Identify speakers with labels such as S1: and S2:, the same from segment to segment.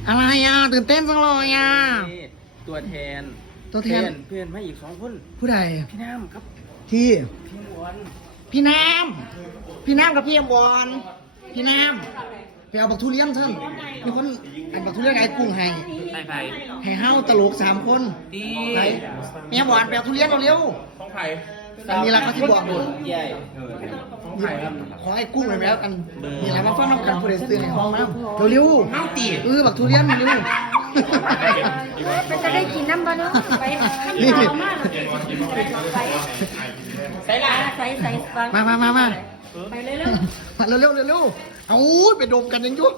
S1: อะไรอ่ะตื่นเต้นจังเลยอ่ะ
S2: ตัวแทนเพื่อนมาอีก2 คน
S1: ผู้ใด
S2: พี่น้ำครับ
S1: ที่
S2: พี่วอน
S1: พี่น้ำกับพี่วอนพี่น้ำไปเอาบักทุเรียนท่านมีคนอันบักทุเรียนไอ้กุ้งให้ให้เฮาตลก3 คนไหนแม่วอนไปเอาทุเรียนเร็วของไผ่อันนี้ละเขาที่บอกอยู่
S2: ใหญ่
S1: ขอไอ้กุ้งเลยแล้วกันมีอะไรมาฟังน้ำกันผู้ใดซื้อในห้องน้ำเร็วๆห้าตีบักทุเรียนเร็ว
S3: มันจะได้กินน้ำบ้านเนาะไป
S1: นี่
S3: ใส่ละใส่
S1: มา
S3: ไปเร็ว
S1: มาเร็วเอาไปดมกันยังยุ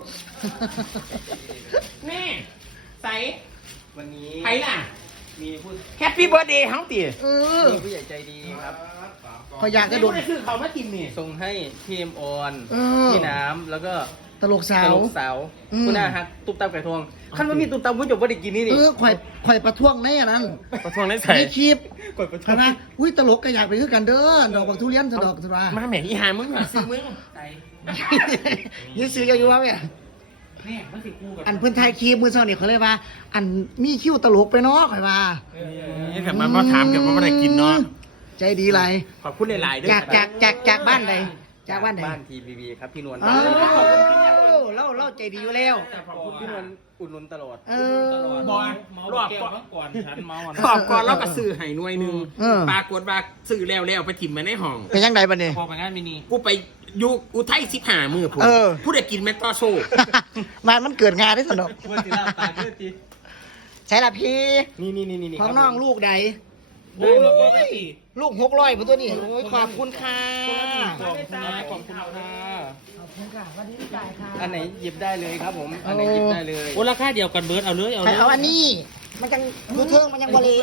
S2: แม่ใส่วันนี้
S4: ใครล่ะ
S2: มีผู้
S4: แฮปปี้เบิร์ดเดย์ทั้งตี
S2: มีผู้ใหญ่ใจดีครับ
S1: เขาอยากจะดม
S4: คือเขามากินนี่
S2: ส่งให้พี่เอ็มออนพี่น้ำแล้วก็
S1: ตลกสาว
S2: คุณอาฮักตุ๊บตับไก่ทองขั้นว่ามีตุ๊บตับผู้จบว่าได้กินนี่
S1: ข่อยประท้วงในอันนั้น
S4: ประท้วงในใส่
S1: ในคลิปใช่ไหมอุ้ยตลกก็อยากไปคือกันเด้อดอกบักทุเรียนสะดอกสุดา
S4: มาแหม่อีหามึงซื้อมึง
S1: ยืดซื้ออยู่ว่าเนี่ยอันเพื่อนไทยคลิปมือซ้อนนี่เขาเลยว่าอันมีคิวตลกไปเนาะข่อยว่า
S4: นี่แต่มันมาถามกันว่าไม่ได้กินเนาะ
S1: ใจดีไร
S4: ขอบคุณหลายๆด้วย
S1: จากบ้านใดจากบ้านไหน
S2: บ้านทีบีบีครับพี่นวล
S1: เล่าใจดีอยู่แล้ว
S2: ขอบคุณพี่นวลอุดหนุนตลอด
S4: บอลรอบก่อนฉันเมาสอบก่อนแล้วก็ซื้อให้หน่วยนึงปรากฏว่าซื้อแล้วไปถิ่มมาในห้อง
S1: เป็นยังไงบ้างเนี่ย
S4: พอไปงานมินิกูไปอยู่อุทัย15 มื้อผมผู้ใดกินแมตตาโซ่
S1: มันเกิดงานได้สนุกใช่ละพี่
S2: นี่
S1: ของน้องลูกใดลูก600ตัวนี้ขอบคุณค่ะ
S2: ขอบคุณค่ะวันนี้จ่ายค่ะอันไหนหยิบได้เลยครับผมอันไหนหยิบได้เลย
S4: โอ้ราคาเดียวกันเบิร์ดเอาเลย
S1: เอาอันนี้มันยังดูเทิงมันยังบริ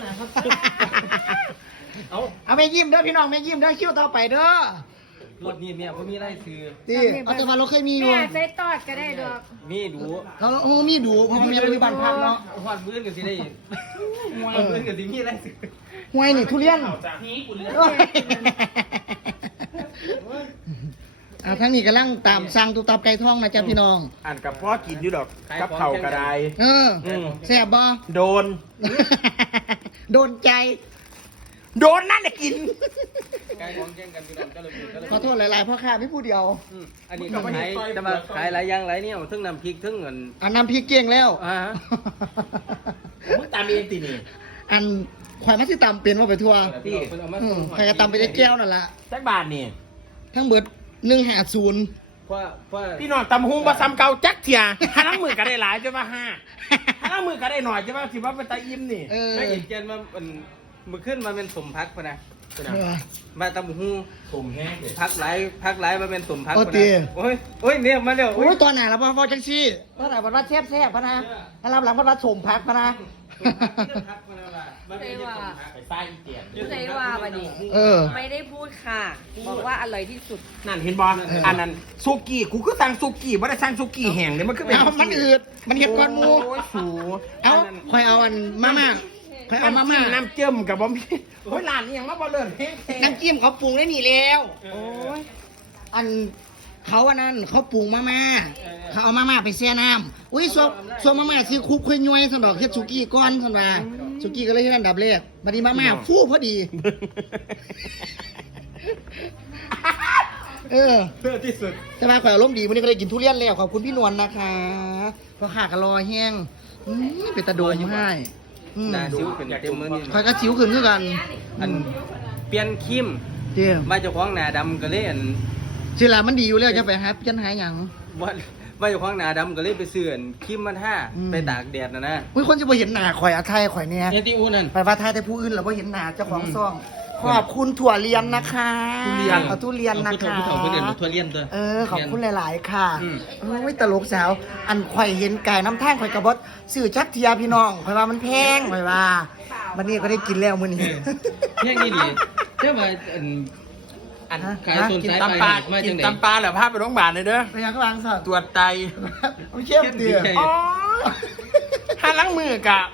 S1: เอาไม่ยิ้มเด้อพี่น้องไม่ยิ้มเด้อคิ้วต่อไปเด้อ
S2: รถนี่เนี่ยเขามีไร่ซื้อ
S1: ดีเอาแต่ว่าเราเคยมีอยู่
S3: ใส่ตอดก็ได้ดอก
S2: มีดู
S1: เขามีดูเพราะมีอะไรบ้านพักเนาะ
S2: หวานพื้นกันสิได้หวานพื้นกันสิมีไร่ซื้อ
S1: ห่วยนี่ทุเรียนทั้งนี้กำลังตามสั่งตุตับไก่ทองนะจ๊ะพี่น้อง
S4: อ่านกับพ่อกินอยู่ดอกกับเข่ากระได
S1: แซ่บบ่
S4: โดน
S1: ใจ
S4: โดนนั่นแหละกิน
S2: ไก่ของแข่งกันพี่น้องก็เลย
S1: ขอโทษหลายๆพ่อค้าไม่พูดเดียว
S2: อันนี้ขายจะมาขายหลายอย่างหลายเนี่ยทั้งน้ำพริกทั้งเงิน
S1: น้ำพริกเก่งแล้ว
S4: มึงตามเองตีนี่
S1: อันควายมัสยิตามเป็นว่าไปทั่วใครก็ตามไปได้แก้วนั่นแหละ
S4: สักบาทนี่
S1: ทั้งเบิด150
S4: พี่น้องตำหุงมาซ้ำเก่าจักเทียถ้าน้ำมือก็ได้หลายจะมา5ถ้าน้ำมือก็ได้หน่อยจะมาสิว่าเป็นตาอิ่มนี่
S2: ไม่เห็นเจนมามันขึ้นมาเป็นสมพักพนะมาตำหูสมแห้งพักไหลมาเป็นสมพักพนะโอ้ยเนี่ยมาเร็ว
S1: โอ้ยตอนไหนแล้วพ่อจังซี่ตอนไหนวัดแซ่บพนะถ้ารับหลังวัดสมพักพนะ
S3: ผู้ใดว่าวันนี้ไม่ได้พูดค่ะบอกว่าอร่อยที่สุด
S4: นั่นเห็นบอลอันนั้นซุกี้กูก็สั่งซุกี้ไม่ได้สั่งซุกี้แห้งเลยมันคือ
S1: มันอืดมันเห็ดก้อนมูเอาคอยเอาอันมาคอยเอามา
S4: น้ำเจิ้มกับบอมพี่โอ้ยร้านนี้ยังมาบอลเลย
S1: น้ำจิ้มเขาปรุงได้หนีแล้วโอ้ยอันเขาอันนั้นเขาปรุงมาเขาเอามาไปแช่น้ำอุ้ยส่วนมาซื้อคุบคุยย้อยสนอกเฮ็ดสุกี้ก้อนสนว่าสุกี้ก็เลยที่อันดับแรกบัดนี้มาฟู่พอดี
S4: เพื่อที่สุด
S1: แต่มาข่อยอารมณ์ดีวันนี้ก็เลยกินทุเรียนแล้วขอบคุณพี่นวลนะคะเพราะขาดกระรอแห้งเป็นตะโดมให้
S2: ซิ้วขึ้นเต็มมือนี่
S1: ข่อยก็ซิ้วขึ้นด้วยกัน
S2: อันเปลี่ยนคิมมาเจ้าของหน้าดำก็เลยอัน
S1: สิล่ะมันดีอยู่แล้วจะไปหาเปลี่ยนหาหยัง
S2: ว่าเจ้าของหน้าดำก็เลยไปซื้อคิมมาท่าไปตากแดดนะ
S1: คนจะไปเห็นหน้าข่อยอาไทยข่อยเนี่ย
S2: ที่อู้นั่น
S1: ไปว่าไทยแต่ผู้อื่นเราไม่เห็นหน้าเจ้าของซ่องขอบคุณถั่วเรียนนะคะ
S2: ทุเรียน
S1: นะคะ
S2: ถั่วเรียนตัว
S1: ขอบคุณหลายๆค่ะไม่ตลกสาวอันข่อยเห็นไก่น้ำแท่งข่อยกระบดสื่อชักเทียพี่น้องข่อยว่ามันแพงข่อยว่าวันนี้ก็ได้กินแล้วมื้อนี้
S2: แพงดีเจ้ามาขายส่วนสายไป
S4: กินตำปลาเหรอพาไปโรงพยาบาลเลยเด้อ
S1: ไปยังก็วางค่ะ
S4: ตรวจไต
S1: ไม่เข้มเดือด
S4: ถ้าล้างมือกะ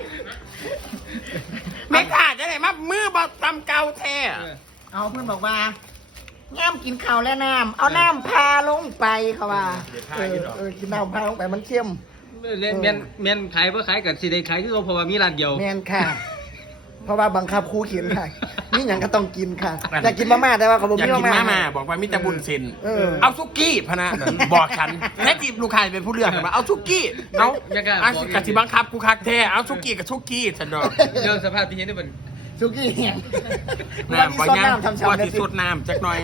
S4: ไม่ขาดจะไหนมามือบอกตำเกาแท้
S1: เอาเพื่อนบอกว่าง่ามกินข้าวแล้วน้ำเอาน้ำพาลงไปเขาว่ากินน้ำพาลงไปมันเข้ม
S2: แม่นขายบ่ขายกับสิได้ขายคือเพราะว่ามีร้านเดียว
S1: แมนค่ะ เพราะว่าบังคับครูเขียนค่ะนี่อย่างก็ต้องกินค่ะอยากกินมาม่าแต่ว่าเขาบอก
S4: อยาก
S1: มี
S4: กิน
S1: มา
S4: มา
S1: ม่า
S4: ม่าบอกว่ามีแต่บุญเซน
S1: เออ
S4: เอาซุกี้พะนะบอกฉันแค่จีบลูกค้าเป็นผู้เลือกมาเอาซุกี้เอากะสิบังคับกูคักแท้เอาซุกี้กับซุกี้ฉันดอก
S2: เรื่องสภาพที่เห็นได้เป็น
S1: ซุกี้เหี่ยง
S4: น้ำ
S1: ว่า
S4: ว่า
S1: มี
S4: ยัง
S1: ซดน้ำทำชา
S4: ว่า
S1: นะ
S4: สิสดน้ำจักหน่อย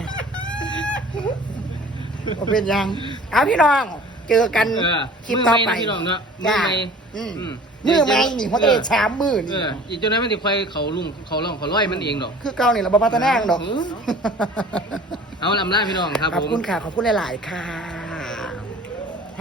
S1: เป็นยังเอาพี่น้องเจอกันคลิปต่อไป
S2: พี่น้องเนาะ
S1: จ้า มือไม่นี่เพราะได้ช้ำมือนี่
S2: อีกจนนั้นมันสิค่อยเขาลุงเขาล่องเขาร้อยมันเองดอก
S1: คือเก่านี่เราบพัฒนาดอก
S2: เอาลำล่าพี่น้องครับ
S1: ขอบ
S2: ผม
S1: คุณค่ะ ขอบคุณหลาย ๆ ค่ะ